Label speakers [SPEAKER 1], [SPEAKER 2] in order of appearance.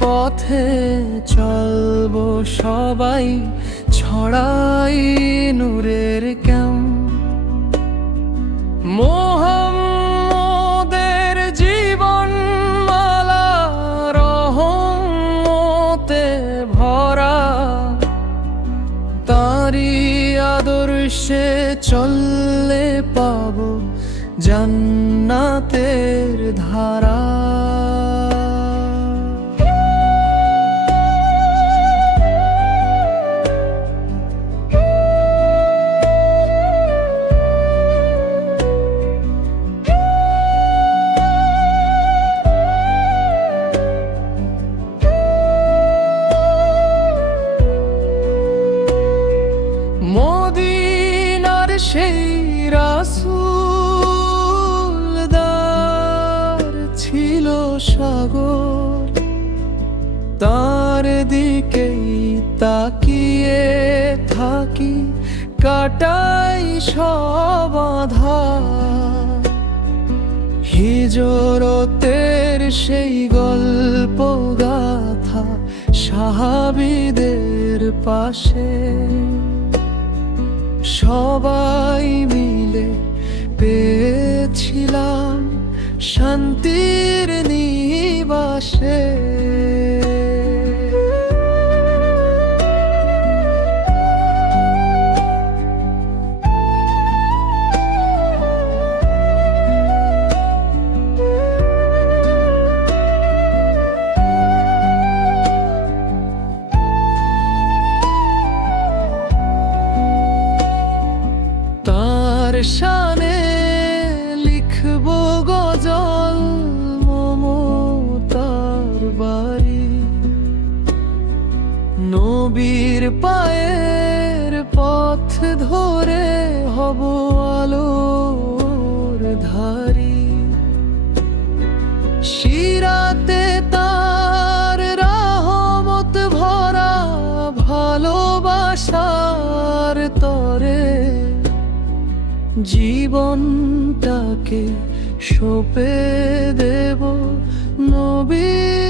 [SPEAKER 1] পথে চলবো সবাই, ছড়াই নূরের ক্যাম। মোহাম্মদের জীবন মালা রহমতে ভরা। তারি আদর্শে চললে পাবো জান্নাতের ধারা। তার দিকেই তাকিয়ে থাকি, কাটাই সব আধার। হিজরতের সেই গল্প গাথা সাহাবিদের পাশে। সবাই মিলে পেয়েছিলাম শান্তির নিবাসে। শানে লিখব গজল মমতার বাড়ি। নবীর পায়ের পথ ধরে হব আলোর ধারি। শিরাতে তার রাহমত ভরা ভালোবাসার তরে জীবনটাকে সোপে দেব নবীর